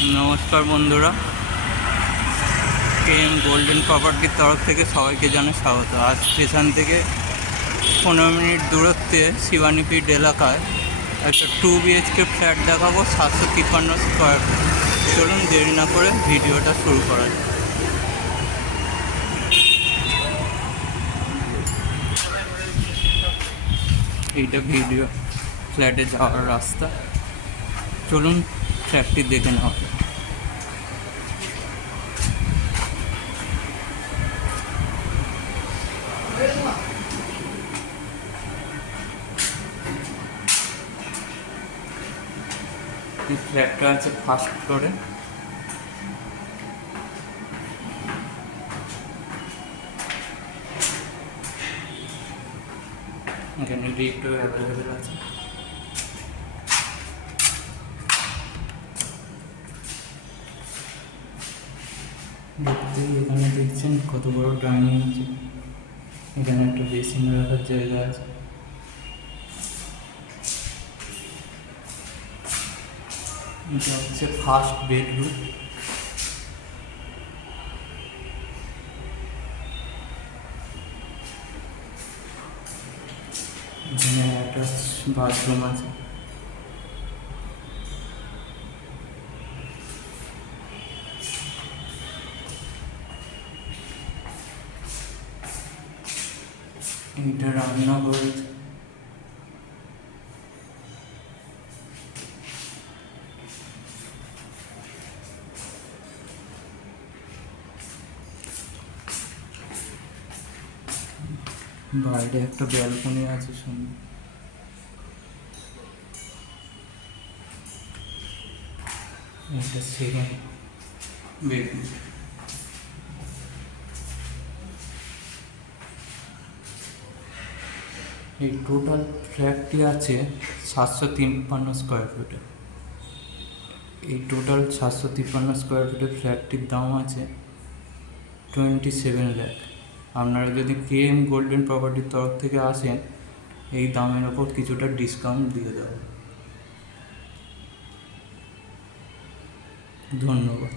নমস্কার বন্ধুরা, KM golden প্রপার্টির তরফ থেকে সবাইকে জানাই স্বাগত। আজ স্টেশন থেকে 15 মিনিট দূরত্বে শিবানীপীঠ এলাকায় একটা 2 BHK ফ্ল্যাট দেখাবো, 753 স্কোয়ার ফিট। চলুন দেরি না করে ভিডিওটা শুরু করা যাক। এইটা ভিডিও ফ্ল্যাটে যাওয়ার রাস্তা। চলুন ফ্ল্যাটটি দেখে নেওয়া যাক। এই ফ্ল্যাটটা আছে ফার্স্ট ফ্লোরে। এখানে লিফটও অ্যাভেলেবেল আছে। দেখতেই এখানে দেখছেন কত বড় ডাইনিং আছে। এখানে একটা বেসিন রাখার জায়গা আছে। এটা হচ্ছে ফার্স্ট বেডরুম। এখানে একটা বাথরুম আছে। এটা রান্নাঘর আছে। বাইরে একটা ব্যালকনি আছে সুন্দর। এটা সেকেন্ড বেডরুম। এই টোটাল ফ্ল্যাটটি আছে 753 স্কোয়ার ফিটে। এই টোটাল 753 স্কোয়ার ফিটের ফ্ল্যাটটির দাম আছে 27 লাখ। আপনারা যদি কেএম গোল্ডেন প্রপার্টির তরফ থেকে আসেন, এই দামের ওপর কিছুটা ডিসকাউন্ট দিয়ে দেওয়া। ধন্যবাদ।